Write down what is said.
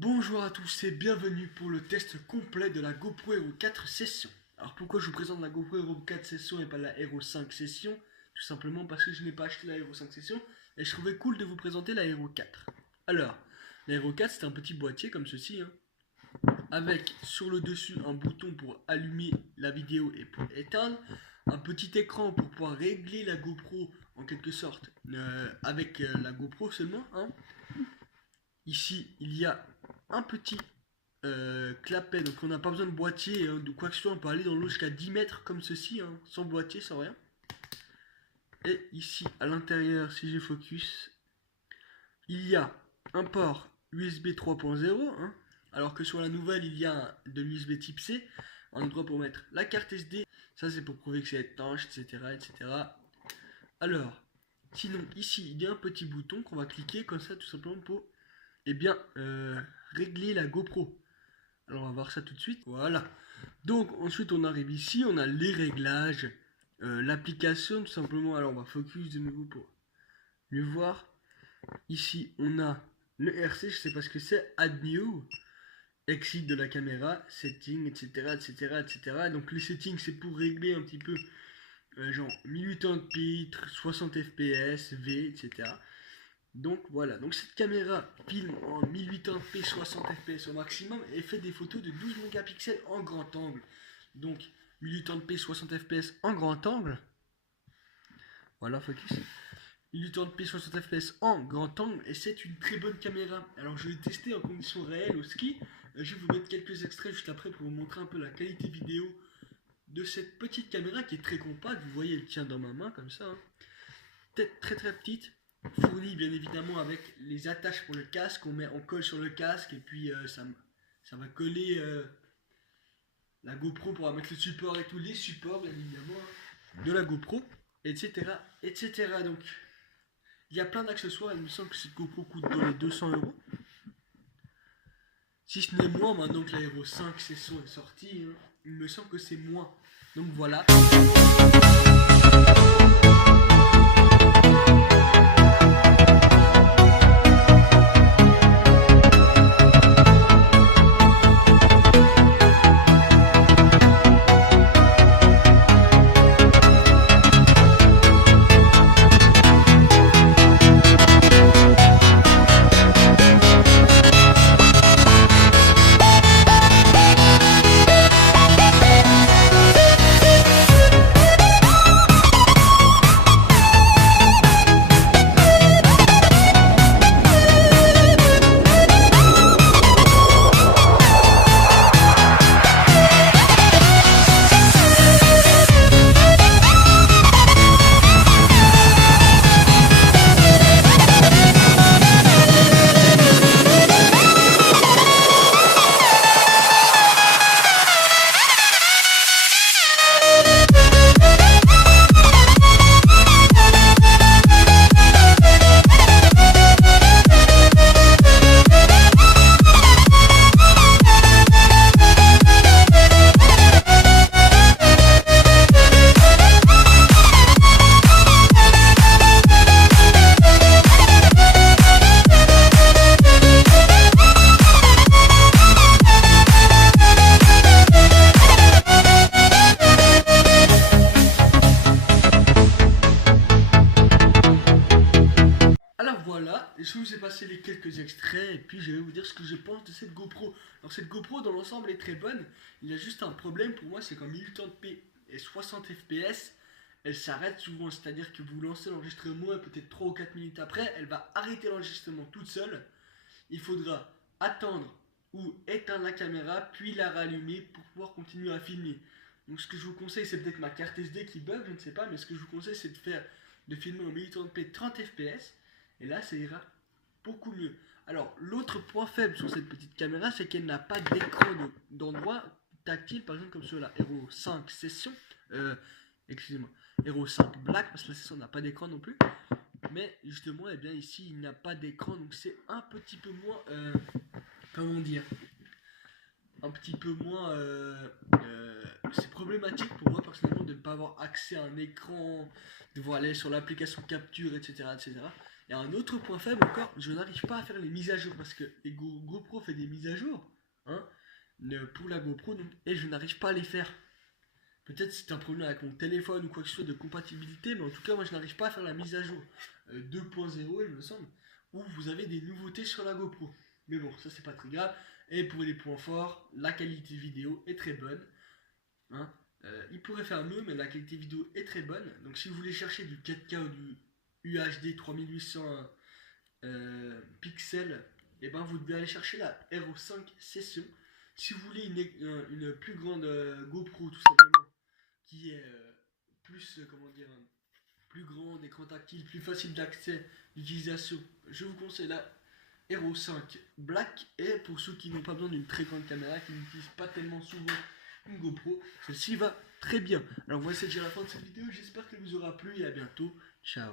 Bonjour à tous et bienvenue pour le test complet de la GoPro Hero 4 Session. Alors pourquoi je vous présente la GoPro Hero 4 Session et pas la Hero 5 Session? Tout simplement parce que je n'ai pas acheté la Hero 5 Session et je trouvais cool de vous présenter la Hero 4. Alors, la Hero 4 c'est un petit boîtier comme ceci, avec sur le dessus un bouton pour allumer la vidéo et pour éteindre, un petit écran pour pouvoir régler la GoPro en quelque sorte avec la GoPro seulement. Ici, il y a un petit clapet, donc on n'a pas besoin de boîtier, de quoi que ce soit, on peut aller dans l'eau jusqu'à 10 mètres comme ceci, sans boîtier, sans rien. Et ici, à l'intérieur, si je focus, il y a un port USB 3.0, alors que sur la nouvelle, il y a de l'USB type C, un endroit pour mettre la carte SD, ça c'est pour prouver que c'est étanche, etc., etc. Alors, sinon, ici, il y a un petit bouton qu'on va cliquer comme ça, tout simplement pour régler la GoPro. Alors on va voir ça tout de suite. Voilà. Donc ensuite on arrive ici, on a les réglages, l'application tout simplement. Alors on va focus de nouveau pour mieux voir. Ici on a le RC, je sais pas ce que c'est, Add New, exit de la caméra, setting, etc., etc., etc. Donc les settings c'est pour régler un petit peu genre 1080p, 60 fps, V, etc. Donc voilà, donc cette caméra filme en 1080p 60 fps au maximum et fait des photos de 12 mégapixels en grand angle. Donc 1080p 60 fps en grand angle. Voilà, focus. 1080p 60 fps en grand angle et c'est une très bonne caméra. Alors je l'ai testé en conditions réelles au ski. Je vais vous mettre quelques extraits juste après pour vous montrer un peu la qualité vidéo de cette petite caméra qui est très compacte. Vous voyez, elle tient dans ma main comme ça. Tête très très petite. Fourni bien évidemment avec les attaches pour le casque, on colle sur le casque et puis ça va coller la GoPro pour mettre le support et tous les supports bien évidemment de la GoPro, etc., etc. Donc il y a plein d'accessoires, il me semble que cette GoPro coûte dans les 200 euros. Si ce n'est moins maintenant que la Hero 5 Session est sortie, il me semble que c'est moins. Donc voilà. Voilà, je vous ai passé les quelques extraits et puis je vais vous dire ce que je pense de cette GoPro. Alors cette GoPro dans l'ensemble est très bonne, il y a juste un problème pour moi, c'est qu'en 1080p et 60 fps, elle s'arrête souvent, c'est-à-dire que vous lancez l'enregistrement et peut-être 3 ou 4 minutes après, elle va arrêter l'enregistrement toute seule. Il faudra attendre ou éteindre la caméra puis la rallumer pour pouvoir continuer à filmer. Donc ce que je vous conseille, c'est peut-être ma carte SD qui bug, je ne sais pas, mais ce que je vous conseille c'est de filmer en 1080p 30 fps. Et là, ça ira beaucoup mieux. Alors, l'autre point faible sur cette petite caméra, c'est qu'elle n'a pas d'écran d'endroit tactile, par exemple comme sur la Hero 5 Session. Excusez-moi, Hero 5 Black, parce que la Session n'a pas d'écran non plus. Mais justement, eh bien ici, il n'y a pas d'écran, donc c'est un petit peu moins, comment dire, un petit peu moins, c'est problématique pour moi personnellement de ne pas avoir accès à un écran, devoir aller sur l'application capture, etc., etc. Et un autre point faible encore, je n'arrive pas à faire les mises à jour parce que les GoPro fait des mises à jour, hein, pour la GoPro, donc, et je n'arrive pas à les faire. Peut-être c'est un problème avec mon téléphone ou quoi que ce soit de compatibilité, mais en tout cas, moi je n'arrive pas à faire la mise à jour 2.0, il me semble, où vous avez des nouveautés sur la GoPro. Mais bon, ça c'est pas très grave. Et pour les points forts, la qualité vidéo est très bonne. Hein. Il pourrait faire mieux, mais la qualité vidéo est très bonne. Donc si vous voulez chercher du 4K ou du UHD 3800 pixels, et ben vous devez aller chercher la Hero 5 Session. Si vous voulez une plus grande GoPro tout simplement, qui est plus, comment dire, plus grande, écran tactile, plus facile d'accès, d'utilisation, je vous conseille la Hero 5 Black. Et pour ceux qui n'ont pas besoin d'une très grande caméra, qui n'utilisent pas tellement souvent une GoPro, celle-ci va très bien. Alors voici déjà la fin de cette vidéo, j'espère qu'elle vous aura plu et à bientôt, ciao.